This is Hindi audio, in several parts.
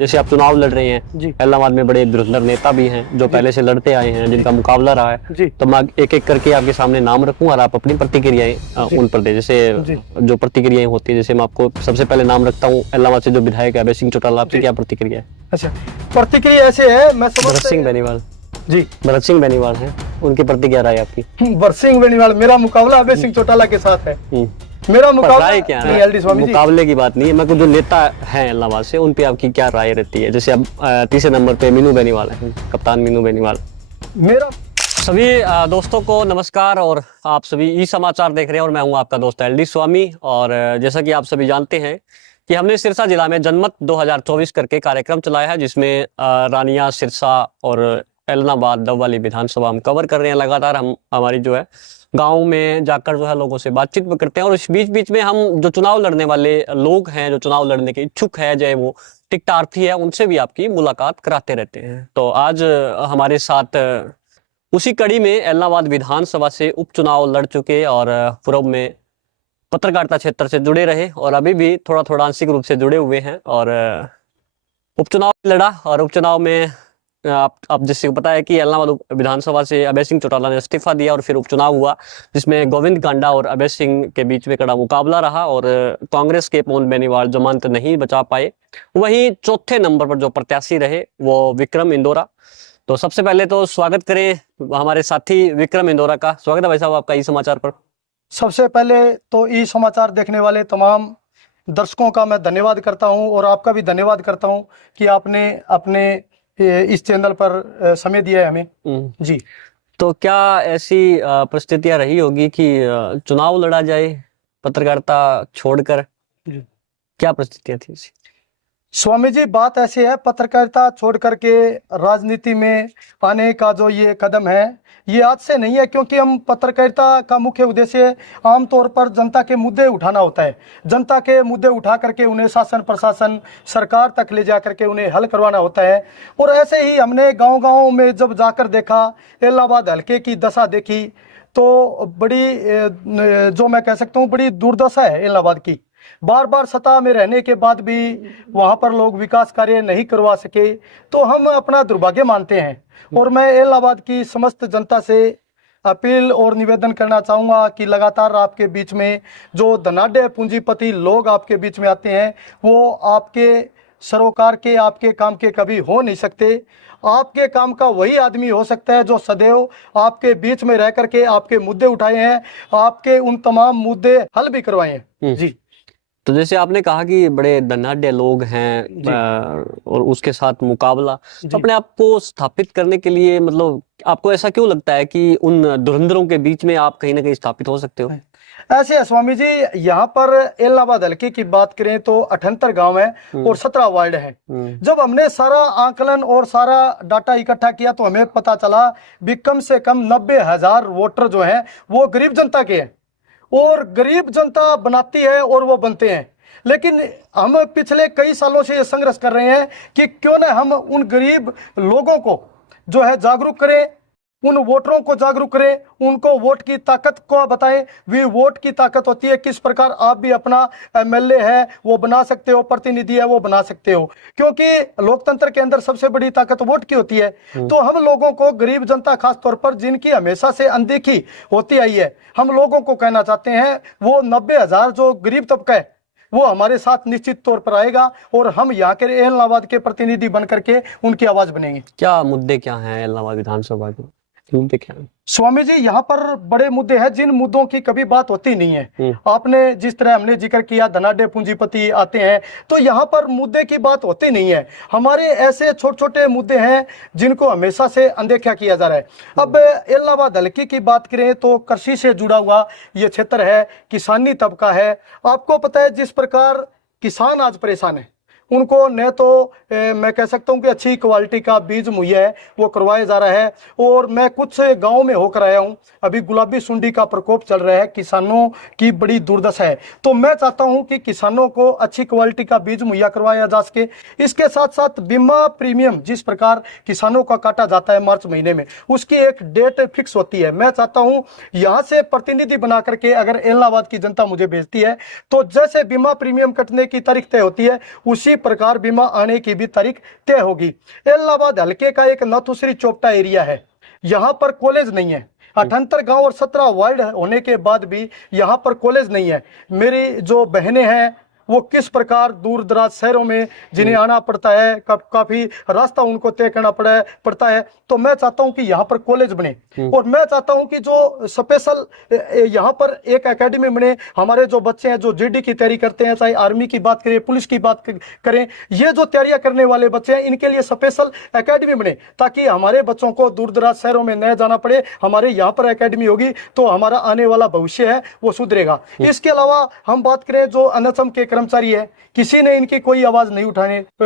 जैसे आप चुनाव लड़ रहे हैं जी इलाहाबाद में, बड़े धुरंधर नेता भी हैं जो पहले से लड़ते आए हैं, जिनका मुकाबला रहा है। जी तो मैं एक एक करके आपके सामने नाम रखूं और आप अपनी प्रतिक्रियाएं उन पर दे। जैसे जी जो प्रतिक्रियाएं होती है, जैसे मैं आपको सबसे पहले नाम रखता हूं इलाहाबाद से जो विधायक है अभय सिंह चौटाला, आपकी जी। क्या प्रतिक्रिया है? अच्छा, प्रतिक्रिया ऐसे है, मैं भरत सिंह बेनीवाल, जी भरत सिंह बेनीवाल हैं, उनकी प्रतिक्रिया राय आपकी? भरत सिंह बेनीवाल, मेरा मुकाबला अभय सिंह चौटाला के साथ है। मेरा पर मुकाबला राय क्या नहीं, है? एलडी स्वामी जी, मुकाबले की बात नहीं है, मैं जो नेता हैं इलाहाबाद से उन पे आपकी क्या राय रहती है? जैसे अब तीसरे नंबर पे मीनू बेनीवाल है, कप्तान मीनू बेनीवाल। मेरा सभी दोस्तों को नमस्कार, और आप सभी ई समाचार देख रहे हैं और मैं हूं आपका दोस्त एलडी स्वामी। और जैसा कि आप सभी जानते हैं कि हमने सिरसा जिला में जनमत 2024 करके कार्यक्रम चलाया है, जिसमें रानिया, सिरसा और एलनाबाद, डबवाली विधानसभा हम कवर कर रहे हैं। लगातार हम हमारी जो है गांव में जाकर जो है लोगों से बातचीत भी करते हैं, और इस बीच बीच में हम जो चुनाव लड़ने वाले लोग हैं, जो चुनाव लड़ने के इच्छुक है, चाहे वो टिकटार्थी है, उनसे भी आपकी मुलाकात कराते रहते हैं। तो आज हमारे साथ उसी कड़ी में एलनाबाद विधानसभा से उपचुनाव लड़ चुके और पूर्व में पत्रकारिता क्षेत्र से जुड़े रहे और अभी भी थोड़ा थोड़ा आंशिक रूप से जुड़े हुए हैं, और उपचुनाव लड़ा। और उपचुनाव में आप जिससे पता है कि एलनाबाद विधानसभा से अभय सिंह चौटाला ने इस्तीफा दिया और फिर उपचुनाव हुआ, जिसमें गोविंद कांडा और अभय सिंह के बीच में कड़ा मुकाबला रहा और कांग्रेस के पवन बेनीवाल जमानत नहीं बचा पाए। वहीं चौथे नंबर पर जो प्रत्याशी रहे वो विक्रम इंदौरा। तो सबसे पहले तो स्वागत करें हमारे साथी विक्रम इंदौरा का। स्वागत है भाई साहब आपका ई समाचार पर। सबसे पहले तो ई समाचार देखने वाले तमाम दर्शकों का मैं धन्यवाद करता हूं, और आपका भी धन्यवाद करता हूं कि आपने अपने इस चैनल पर समय दिया है हमें जी। तो क्या ऐसी परिस्थितियां रही होगी कि चुनाव लड़ा जाए पत्रकारिता छोड़कर? क्या परिस्थितियां थी ऐसी? स्वामी जी, बात ऐसी है, पत्रकारिता छोड़ करके राजनीति में आने का जो ये कदम है, ये आज से नहीं है, क्योंकि हम पत्रकारिता का मुख्य उद्देश्य आमतौर पर जनता के मुद्दे उठाना होता है। जनता के मुद्दे उठा करके उन्हें शासन प्रशासन सरकार तक ले जा करके उन्हें हल करवाना होता है। और ऐसे ही हमने गांव-गांव में जब जाकर देखा, इलाहाबाद हल्के की दशा देखी, तो बड़ी जो मैं कह सकता हूँ बड़ी दुर्दशा है इलाहाबाद की। बार बार सत्ता में रहने के बाद भी वहां पर लोग विकास कार्य नहीं करवा सके, तो हम अपना दुर्भाग्य मानते हैं। और मैं इलाहाबाद की समस्त जनता से अपील और निवेदन करना चाहूँगा कि लगातार आपके बीच में जो धनाढ्य पूंजीपति लोग आपके बीच में आते हैं, वो आपके सरोकार के, आपके काम के कभी हो नहीं सकते। आपके काम का वही आदमी हो सकता है जो सदैव आपके बीच में रह करके आपके मुद्दे उठाए हैं, आपके उन तमाम मुद्दे हल भी करवाए हैं जी। तो जैसे आपने कहा कि बड़े धनाढ्य लोग हैं और उसके साथ मुकाबला, तो अपने आप को स्थापित करने के लिए, मतलब आपको ऐसा क्यों लगता है कि उन धुरंधरों के बीच में आप कहीं ना कहीं स्थापित हो सकते हो? ऐसे है स्वामी जी, यहाँ पर इलाहाबाद हल्के की बात करें तो 78 गांव है और 17 वार्ड है। जब हमने सारा आकलन और सारा डाटा इकट्ठा किया तो हमें पता चला भी कम से कम 90,000 वोटर जो हैं वो गरीब जनता के हैं, और गरीब जनता बनाती है और वो बनते हैं। लेकिन हम पिछले कई सालों से ये संघर्ष कर रहे हैं कि क्यों ना हम उन गरीब लोगों को जो है जागरूक करें, उन वोटरों को जागरूक करें, उनको वोट की ताकत को बताएं। भी वोट की ताकत होती है, किस प्रकार आप भी अपना एमएलए है वो बना सकते हो, प्रतिनिधि है वो बना सकते हो, क्योंकि लोकतंत्र के अंदर सबसे बड़ी ताकत वोट की होती है। तो हम लोगों को, गरीब जनता खास तौर पर जिनकी हमेशा से अनदेखी होती आई है, हम लोगों को कहना चाहते हैं वो 90,000 जो गरीब तबका है वो हमारे साथ निश्चित तौर पर आएगा, और हम यहाँ के इलाहाबाद के प्रतिनिधि बन करके उनकी आवाज बनेंगे। क्या मुद्दे क्या हैं इलाहाबाद विधानसभा के मुद्दे क्या हैं? स्वामी जी, यहाँ पर बड़े मुद्दे हैं जिन मुद्दों की कभी बात होती नहीं है। आपने जिस तरह हमने जिक्र किया धनाढ्य पूंजीपति आते हैं, तो यहाँ पर मुद्दे की बात होती नहीं है। हमारे ऐसे छोटे छोटे मुद्दे हैं जिनको हमेशा से अनदेखा किया जा रहा है। अब इलाहाबाद हल्के की बात करें तो कृषि से जुड़ा हुआ ये क्षेत्र है, किसानी तबका है। आपको पता है जिस प्रकार किसान आज परेशान है, उनको न तो मैं कह सकता हूं कि अच्छी क्वालिटी का बीज मुहैया है वो करवाया जा रहा है। और मैं कुछ गांव में होकर आया हूं, अभी गुलाबी सुंडी का प्रकोप चल रहा है, किसानों की बड़ी दुर्दशा है। तो मैं चाहता हूं कि किसानों को अच्छी क्वालिटी का बीज मुहैया करवाया जा सके। इसके साथ साथ बीमा प्रीमियम जिस प्रकार किसानों का काटा जाता है मार्च महीने में, उसकी एक डेट फिक्स होती है। मैं चाहता हूं यहाँ से प्रतिनिधि बना करके अगर इलाहाबाद की जनता मुझे भेजती है तो जैसे बीमा प्रीमियम कटने की तारीख तय होती है, उसी प्रकार बीमा आने की भी तारीख तय होगी। इलाहाबाद हल्के का एक नाथुश्री चोपटा एरिया है, यहाँ पर कॉलेज नहीं है। 78 गांव और 17 वार्ड होने के बाद भी यहाँ पर कॉलेज नहीं है। मेरी जो बहनें हैं वो किस प्रकार दूर दराज शहरों में जिन्हें आना पड़ता है, काफी रास्ता उनको तय करना पड़ता है। तो मैं चाहता हूं कि यहाँ पर कॉलेज बने, और मैं चाहता हूं कि जो स्पेशल यहाँ पर एक एकेडमी बने। हमारे जो बच्चे हैं जो जीडी की तैयारी करते हैं, चाहे आर्मी की बात करें, पुलिस की बात करें, ये जो तैयारियां करने वाले बच्चे हैं इनके लिए स्पेशल एकेडमी बने, ताकि हमारे बच्चों को दूर दराज शहरों में न जाना पड़े। हमारे यहाँ पर एकेडमी होगी तो हमारा आने वाला भविष्य है वो सुधरेगा। इसके अलावा हम बात करें जो एनएचएम के कर्मचारी है, किसी ने इनकी कोई आवाज नहीं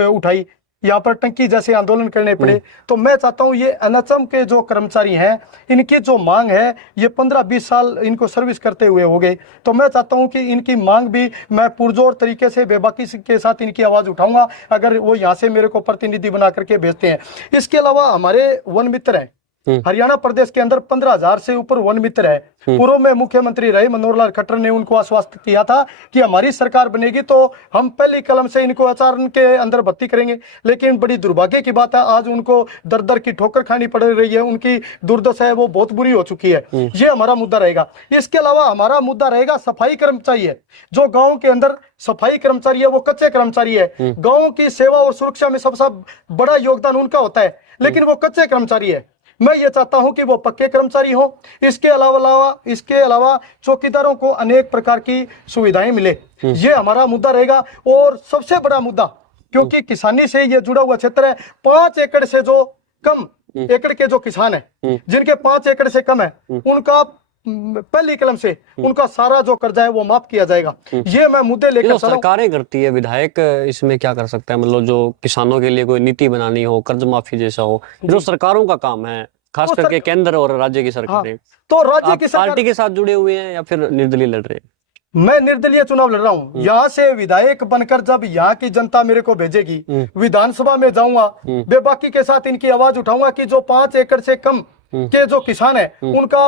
उठाई, यहाँ पर टंकी जैसे आंदोलन करने पड़े। तो मैं चाहता हूँ ये एनएचएम के जो कर्मचारी हैं इनकी जो मांग है, ये 15-20 साल इनको सर्विस करते हुए हो गए, तो मैं चाहता हूँ कि इनकी मांग भी मैं पुरजोर तरीके से बेबाकी के साथ इनकी आवाज उठाऊंगा, अगर वो यहाँ से मेरे को प्रतिनिधि बना करके भेजते हैं। इसके अलावा हमारे वन मित्र हैं, हरियाणा प्रदेश के अंदर 15,000 से ऊपर वन मित्र है। पूर्व में मुख्यमंत्री रहे मनोहर लाल खट्टर ने उनको आश्वस्त किया था कि हमारी सरकार बनेगी तो हम पहली कलम से इनको आचरण के अंदर भर्ती करेंगे, लेकिन बड़ी दुर्भाग्य की बात है आज उनको दर दर की ठोकर खानी पड़ रही है, उनकी दुर्दशा है वो बहुत बुरी हो चुकी है। ये हमारा मुद्दा रहेगा। इसके अलावा हमारा मुद्दा रहेगा सफाई कर्मचारी है, जो गाँव के अंदर सफाई कर्मचारी है वो कच्चे कर्मचारी है। गाँव की सेवा और सुरक्षा में सबसे बड़ा योगदान उनका होता है, लेकिन वो कच्चे कर्मचारी है। मैं ये चाहता हूं कि वो पक्के कर्मचारी हो। इसके अलावा चौकीदारों को अनेक प्रकार की सुविधाएं मिले, ये हमारा मुद्दा रहेगा। और सबसे बड़ा मुद्दा, क्योंकि किसानी से ये जुड़ा हुआ क्षेत्र है, 5 एकड़ से जो कम एकड़ के जो किसान है, जिनके 5 एकड़ से कम है, उनका पहली कलम से उनका सारा जो कर्जा है वो माफ किया जाएगा। ये मैं मुद्दे लेकर सरकारें करती है, विधायक इसमें क्या कर सकता है? मतलब जो किसानों के लिए कोई नीति बनानी हो, कर्ज माफी जैसा हो, जो सरकारों का काम है, खास करके केंद्र और राज्य की सरकारें। तो राज्य की सरकार पार्टी के साथ जुड़े हुए हैं या फिर निर्दलीय लड़ रहे हैं? मैं निर्दलीय चुनाव लड़ रहा हूँ। यहाँ से विधायक बनकर जब यहाँ की जनता मेरे को भेजेगी, विधानसभा में जाऊंगा, बेबाकी के साथ इनकी आवाज उठाऊंगा कि जो 5 एकड़ से कम के जो किसान है उनका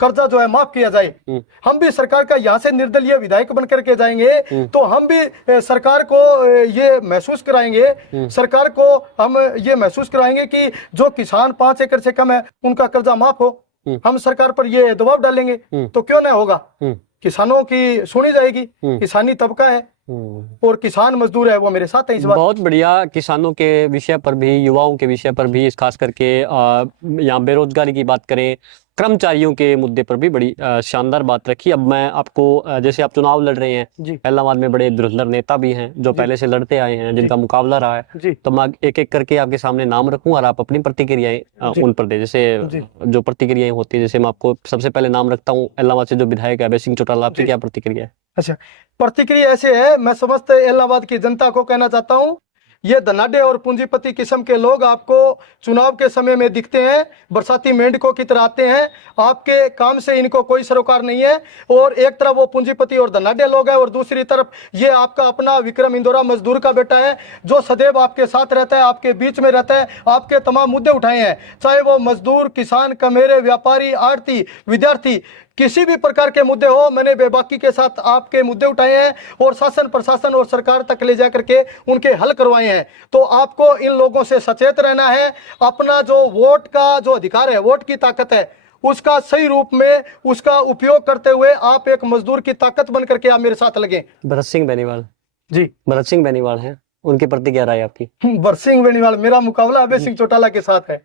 कर्जा जो है माफ किया जाए। हम भी सरकार का यहाँ से निर्दलीय विधायक बन करके जाएंगे तो हम भी सरकार को ये महसूस कराएंगे, सरकार को हम ये महसूस कराएंगे कि जो किसान 5 एकड़ से कम है उनका कर्जा माफ हो। हम सरकार पर ये दबाव डालेंगे तो क्यों ना होगा, किसानों की सुनी जाएगी। किसानी तबका है और किसान मजदूर है वो मेरे साथ है इस बात। बहुत बढ़िया। किसानों के विषय पर भी, युवाओं के विषय पर भी, खास करके यहाँ बेरोजगारी की बात करें, कर्मचारियों के मुद्दे पर भी बड़ी शानदार बात रखी। अब मैं आपको जैसे आप चुनाव लड़ रहे हैं, इलाहाबाद में बड़े धुरंधर नेता भी हैं जो पहले से लड़ते आए हैं, जिनका मुकाबला रहा है, तो मैं एक एक करके आपके सामने नाम रखूं और आप अपनी प्रतिक्रियाएं उन पर दे। जैसे जो प्रतिक्रियाएं होती है, जैसे मैं आपको सबसे पहले नाम रखता हूँ इलाहाबाद से जो विधायक है अभय सिंह चौटाला, आपकी क्या प्रतिक्रिया है? अच्छा, प्रतिक्रिया ऐसे है, मैं समस्त इलाहाबाद की जनता को कहना चाहता हूँ, ये धनाढ्य और पूंजीपति किस्म के लोग आपको चुनाव के समय में दिखते हैं, बरसाती मेंढकों की तरह आते हैं, आपके काम से इनको कोई सरोकार नहीं है। और एक तरफ वो पूंजीपति और धनाढ्य लोग हैं और दूसरी तरफ ये आपका अपना विक्रम इंदौरा मजदूर का बेटा है, जो सदैव आपके साथ रहता है, आपके बीच में रहता है, आपके तमाम मुद्दे उठाए हैं, चाहे वो मजदूर, किसान, कमेरे, व्यापारी, आड़ती, विद्यार्थी, किसी भी प्रकार के मुद्दे हो, मैंने बेबाकी के साथ आपके मुद्दे उठाए हैं और शासन, प्रशासन और सरकार तक ले जाकर के उनके हल करवाए हैं। तो आपको इन लोगों से सचेत रहना है, अपना जो वोट का जो अधिकार है, वोट की ताकत है, उसका सही रूप में उसका उपयोग करते हुए आप एक मजदूर की ताकत बन करके आप मेरे साथ लगे। भरत सिंह बेनीवाल जी, भरत सिंह बेनीवाल है, उनके प्रति क्या राय आपकी? भरत सिंह बेनीवाल, मेरा मुकाबला अभय सिंह चौटाला के साथ है।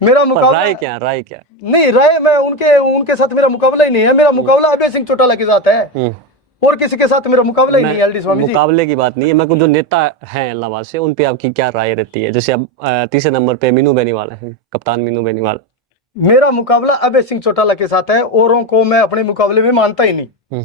मेरा मुकाबला राय क्या नहीं, राय मैं उनके साथ मेरा मुकाबला ही नहीं है, मेरा मुकाबला अभय सिंह चौटाला के साथ है और किसी के साथ मेरा मुकाबला ही नहीं है। एलडी स्वामी जी, मुकाबले की बात नहीं है, मैं कुछ जो नेता हैं इलाहाबाद से उन पे आपकी क्या राय रहती है? जैसे अब तीसरे नंबर पे मीनू बेनीवाल है, कप्तान मीनू बेनीवाल। मेरा मुकाबला अभय सिंह चौटाला के साथ है, औरों को मैं अपने मुकाबले में मानता ही नहीं।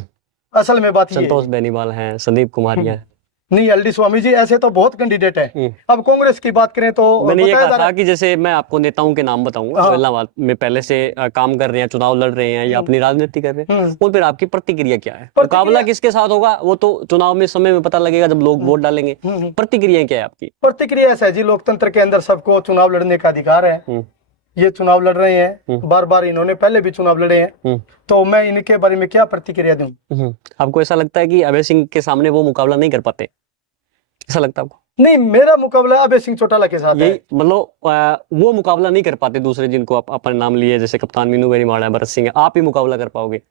असल में बात संतोष बेनीवाल है, संदीप कुमारिया है। नहीं एलडी स्वामी जी, ऐसे तो बहुत कैंडिडेट है। अब कांग्रेस की बात करें तो मैंने ये कहा था कि जैसे मैं आपको नेताओं के नाम बताऊंगा जो इलाहाबाद में पहले से काम कर रहे हैं, चुनाव लड़ रहे हैं या अपनी राजनीति कर रहे हैं, उन पर आपकी प्रतिक्रिया क्या है? मुकाबला किसके साथ होगा वो तो चुनाव में समय में पता लगेगा जब लोग वोट डालेंगे। प्रतिक्रिया क्या है आपकी? प्रतिक्रिया ऐसा है जी, लोकतंत्र के अंदर सबको चुनाव लड़ने का अधिकार है। ये चुनाव लड़ रहे हैं, बार बार इन्होंने पहले भी चुनाव लड़े हैं, तो मैं इनके बारे में क्या प्रतिक्रिया दूं? आपको ऐसा लगता है कि अभय सिंह के सामने वो मुकाबला नहीं कर पाते, ऐसा लगता है आपको? नहीं, मेरा मुकाबला अभय सिंह चौटाला के साथ है। यही मतलब वो मुकाबला नहीं कर पाते दूसरे जिनको आप अपने नाम लिए, जैसे कप्तान मीनू वेरीमाड़ा है, भरत सिंह है, आप ही मुकाबला कर पाओगे?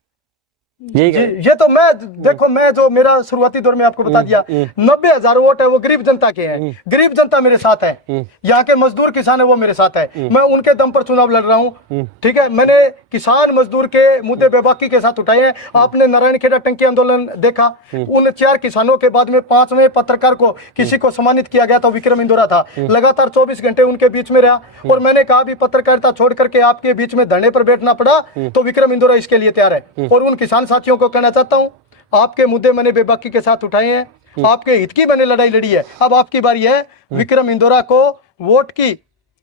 यही जी, ये तो मैं देखो, मैं जो मेरा शुरुआती दौर में आपको बता दिया, 90,000 वोट है वो गरीब जनता के हैं, गरीब जनता मेरे साथ है, यहाँ के मजदूर किसान है वो मेरे साथ है, मैं उनके दम पर चुनाव लड़ रहा हूँ। ठीक है, मैंने किसान मजदूर के मुद्दे बेबाकी के साथ उठाए हैं। आपने नारायण खेड़ा टंकी आंदोलन देखा, उन 4 किसानों के बाद में 5वें पत्रकार को किसी को सम्मानित किया गया, तो विक्रम इंदौरा था। लगातार 24 घंटे उनके बीच में रहा, और मैंने कहा भी पत्रकारिता छोड़ करके आपके बीच में धरने पर बैठना पड़ा तो विक्रम इंदौरा इसके लिए तैयार है। और उन किसान साथियों को कहना चाहता हूं, आपके मुद्दे मैंने बेबाकी के साथ उठाए हैं, आपके हित की मैंने लड़ाई लड़ी है, अब आपकी बारी है। विक्रम इंदौरा को वोट की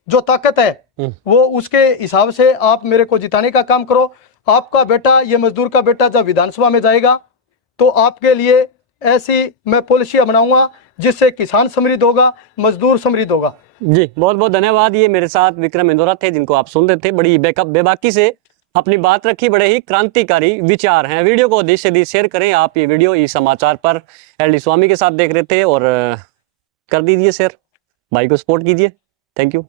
जो ताकत है वो उसके हिसाब से आप मेरे को जिताने का काम करो। आपका बेटा, ये मजदूर का बेटा जब विधानसभा में जाएगा तो आपके लिए ऐसी मैं पॉलिसियां बनाऊंगा जिससे किसान समृद्ध होगा, मजदूर समृद्ध होगा। जी, बहुत बहुत धन्यवाद। ये मेरे साथ विक्रम इंदौरा थे, जिनको आप सुन रहे थे। बड़ी बेबाकी से अपनी बात रखी, बड़े ही क्रांतिकारी विचार हैं। वीडियो को अधिक से अधिक शेयर करें। आप ये वीडियो ई समाचार पर LD स्वामी के साथ देख रहे थे, और कर दीजिए शेयर, भाई को सपोर्ट कीजिए। Thank you.